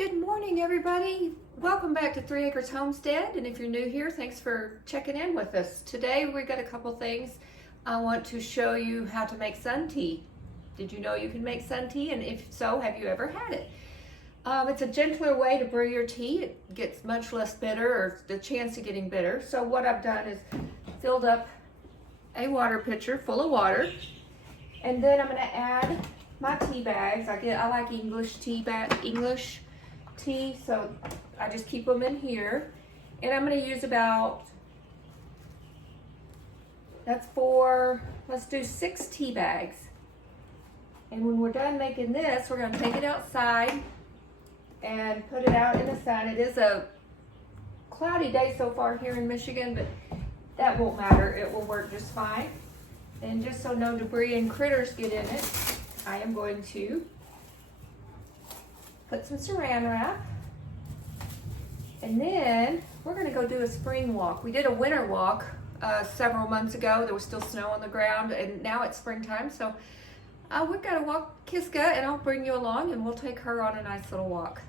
Good morning, everybody. Welcome back to 3 Acres Homestead, and if you're new here, thanks for checking in with us. Today we got a couple things. I want to show you how to make sun tea. Did you know you can make sun tea? And if so, have you ever had it? It's a gentler way to brew your tea. It gets much less bitter, or the chance of getting bitter. So what I've done is filled up a water pitcher full of water, and then I'm going to add my tea bags. I like English tea, so I just keep them in here. And I'm going to use let's do 6 tea bags. And when we're done making this, we're going to take it outside and put it out in the sun. It is a cloudy day so far here in Michigan, but that won't matter. It will work just fine. And just so no debris and critters get in it, I am going to put some saran wrap, and then we're going to go do a spring walk. We did a winter walk several months ago. There was still snow on the ground, and now it's springtime, so we've got to walk Kiska, and I'll bring you along, and we'll take her on a nice little walk.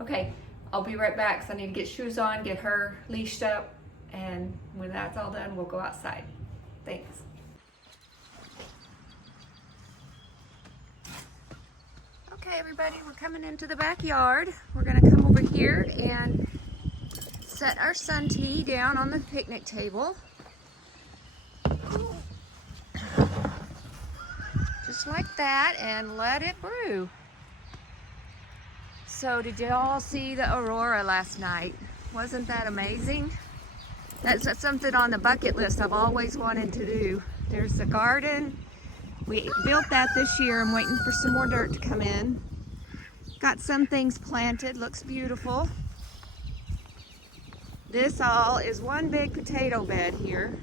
Okay, I'll be right back, so I need to get shoes on, get her leashed up, and when that's all done, we'll go outside. Thanks. Okay, everybody, we're coming into the backyard. We're going to come over here and set our sun tea down on the picnic table. Just like that, and let it brew. So did you all see the aurora last night? Wasn't that amazing? That's something on the bucket list I've always wanted to do. There's the garden. We built that this year. I'm waiting for some more dirt to come in. Got some things planted. Looks beautiful. This all is one big potato bed here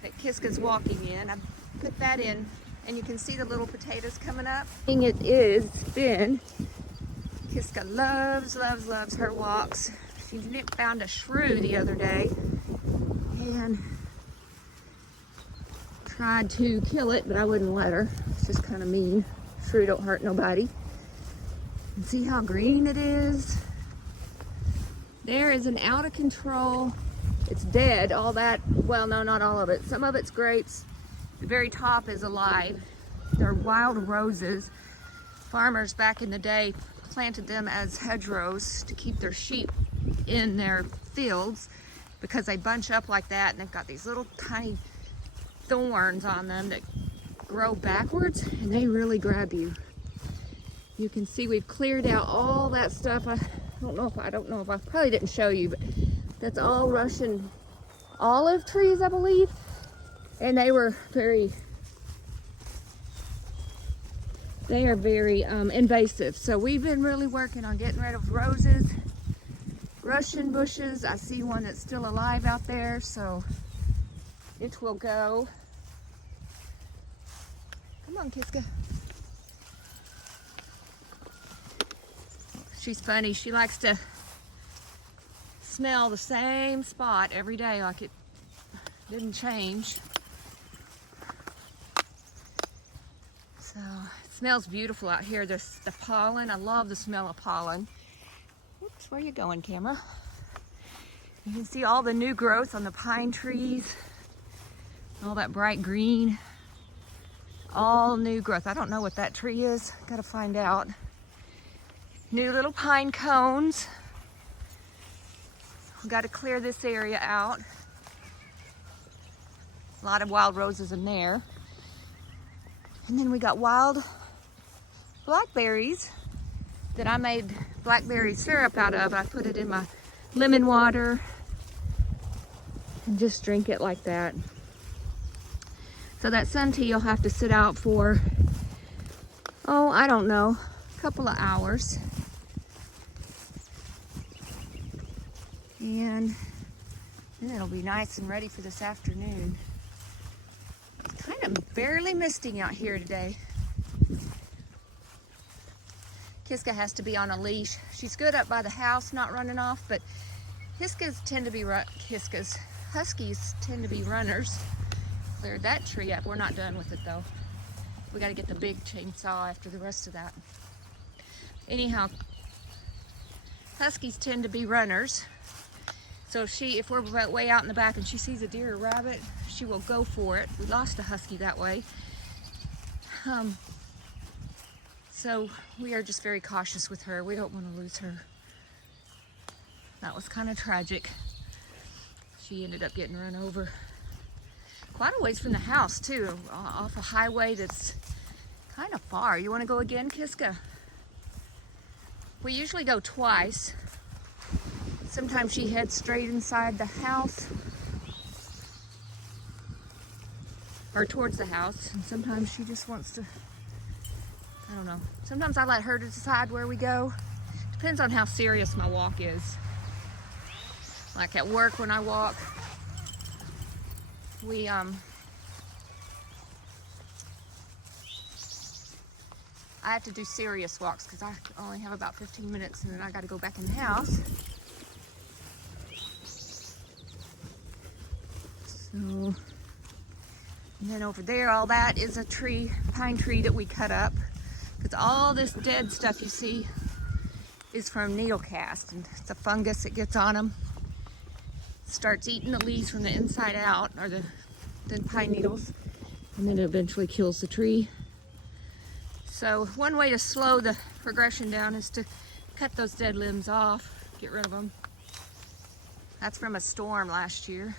that Kiska's walking in. I put that in, and you can see the little potatoes coming up. It is been. Kiska loves her walks. She found a shrew the other day and tried to kill it, but I wouldn't let her. It's just kind of mean. Shrew don't hurt nobody. And see how green it is? There is an out of control. It's dead, all that. Well, no, not all of it. Some of it's grapes. The very top is alive. They're wild roses. Farmers back in the day planted them as hedgerows to keep their sheep in their fields because they bunch up like that, and they've got these little tiny thorns on them that grow backwards, and they really grab you. You can see we've cleared out all that stuff. I don't know if I probably didn't show you, but that's all Russian olive trees, I believe, and they are very invasive. So we've been really working on getting rid of roses, Russian bushes. I see one that's still alive out there, so it will go. Come on, Kiska. She's funny. She likes to smell the same spot every day like it didn't change. So it smells beautiful out here. The pollen. I love the smell of pollen. Oops, where are you going, camera? You can see all the new growth on the pine trees. All that bright green. All new growth. I don't know what that tree is. Gotta find out. New little pine cones. We've got to clear this area out. A lot of wild roses in there. And then we got wild blackberries that I made blackberry syrup out of. I put it in my lemon water and just drink it like that. So that sun tea you'll have to sit out for, I don't know, a couple of hours. And then it'll be nice and ready for this afternoon. It's kind of barely misting out here today. Kiska has to be on a leash. She's good up by the house, not running off, but Huskies tend to be runners. Cleared that tree up. We're not done with it though. We got to get the big chainsaw after the rest of that. Anyhow, Huskies tend to be runners. So if we're way out in the back and she sees a deer or rabbit, she will go for it. We lost a husky that way. So we are just very cautious with her. We don't want to lose her. That was kind of tragic. She ended up getting run over. Quite a ways from the house too, off a highway that's kind of far. You want to go again, Kiska? We usually go twice. Sometimes she heads straight inside the house or towards the house, and sometimes she just wants to, I don't know. Sometimes I let her decide where we go. Depends on how serious my walk is. Like at work when I walk, I have to do serious walks because I only have about 15 minutes and then I got to go back in the house. So, and then over there, all that is a tree, pine tree that we cut up, because all this dead stuff you see is from needle cast, and it's a fungus that gets on them, starts eating the leaves from the inside out, or the pine needles, and then it eventually kills the tree. So one way to slow the progression down is to cut those dead limbs off, get rid of them. That's from a storm last year.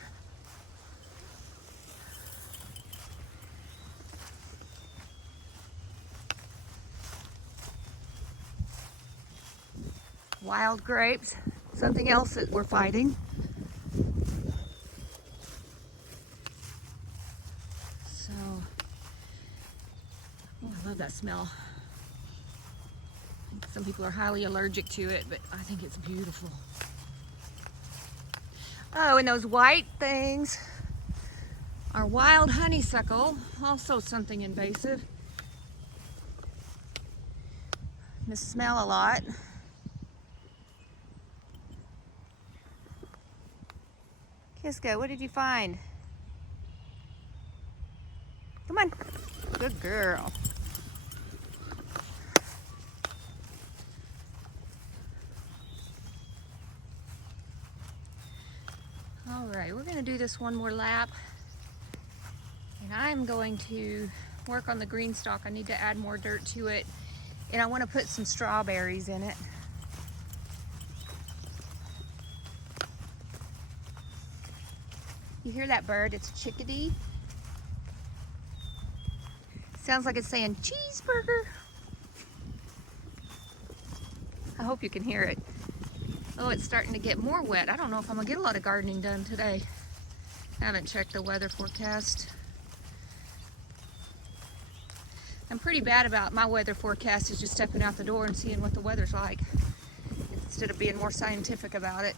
Wild grapes, something else that we're fighting. So, oh, I love that smell. Some people are highly allergic to it, but I think it's beautiful. Oh, and those white things are wild honeysuckle, also something invasive. They smell a lot. Kiska, what did you find? Come on. Good girl. All right, we're going to do this one more lap. And I'm going to work on the green stalk. I need to add more dirt to it. And I want to put some strawberries in it. You hear that bird? It's a chickadee. Sounds like it's saying cheeseburger. I hope you can hear it. Oh, it's starting to get more wet. I don't know if I'm gonna get a lot of gardening done today. I haven't checked the weather forecast. I'm pretty bad about my weather forecast is just stepping out the door and seeing what the weather's like instead of being more scientific about it.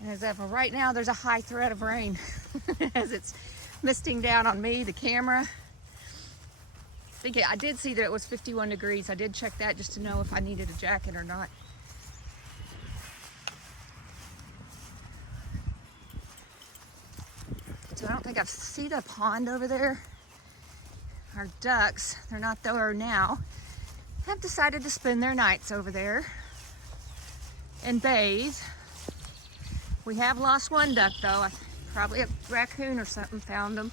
And as of right now, there's a high threat of rain as it's misting down on me, the camera. I did see that it was 51 degrees. I did check that just to know if I needed a jacket or not. So I don't think see the pond over there. Our ducks, they're not there now, have decided to spend their nights over there and bathe. We have lost one duck though. Probably a raccoon or something found them.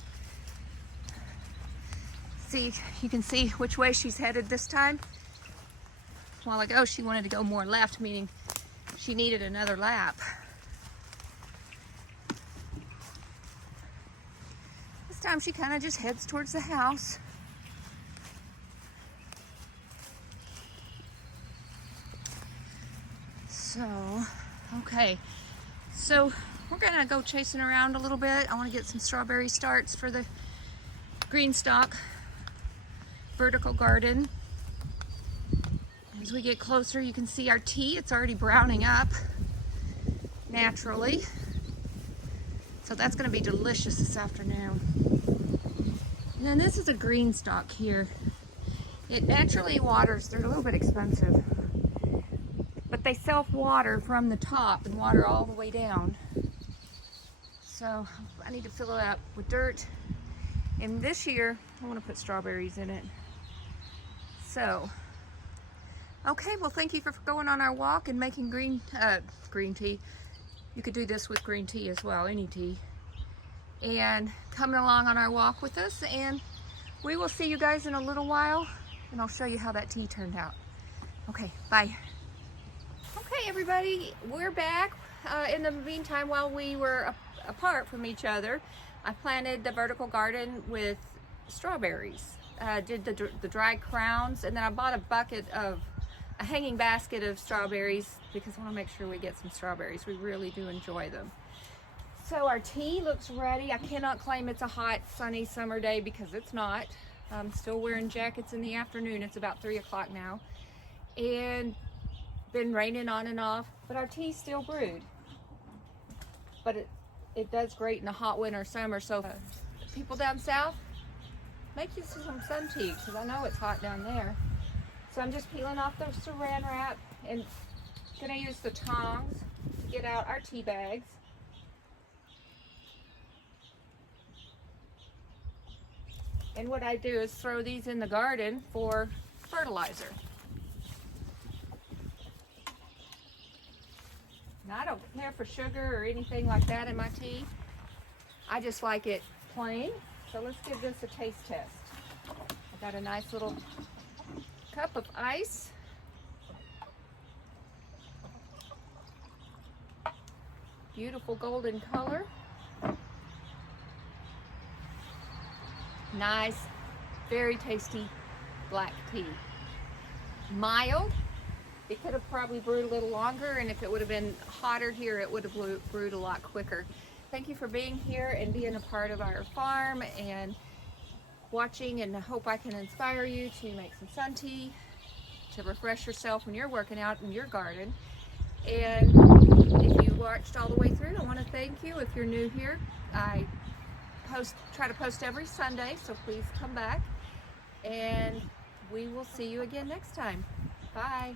See, you can see which way she's headed this time. A while ago she wanted to go more left, meaning she needed another lap. This time she kind of just heads towards the house. So, okay. So we're gonna go chasing around a little bit. I want to get some strawberry starts for the green stalk vertical garden. As we get closer, you can see our tea. It's already browning up naturally. So that's going to be delicious this afternoon. And then this is a green stalk here. It naturally waters. They're a little bit expensive, but they self-water from the top and water all the way down. So I need to fill it up with dirt. And this year, I want to put strawberries in it. So Okay, well, thank you for going on our walk and making green tea. You could do this with green tea as well, any tea. And coming along on our walk with us, and we will see you guys in a little while, and I'll show you how that tea turned out. Okay, bye. Okay, everybody, we're back. In the meantime, while we were apart from each other, I planted the vertical garden with strawberries. Did the dry crowns, and then I bought a hanging basket of strawberries because I want to make sure we get some strawberries. We really do enjoy them. So our tea looks ready. I cannot claim it's a hot, sunny summer day because it's not. I'm still wearing jackets in the afternoon. It's about 3 o'clock now. And been raining on and off, but our tea's still brewed. But it does great in the hot winter, summer. So people down south, make you some sun tea because I know it's hot down there. So I'm just peeling off the saran wrap and gonna use the tongs to get out our tea bags. And what I do is throw these in the garden for fertilizer. Now, I don't care for sugar or anything like that in my tea. I just like it plain. So let's give this a taste test. I got a nice little cup of ice. Beautiful golden color. Nice, very tasty black tea. Mild. It could have probably brewed a little longer, and if it would have been hotter here, it would have brewed a lot quicker. Thank you for being here and being a part of our farm and watching, and I hope I can inspire you to make some sun tea to refresh yourself when you're working out in your garden. And if you watched all the way through, I want to thank you. If you're new here, I try to post every Sunday, so please come back, and we will see you again next time. Bye.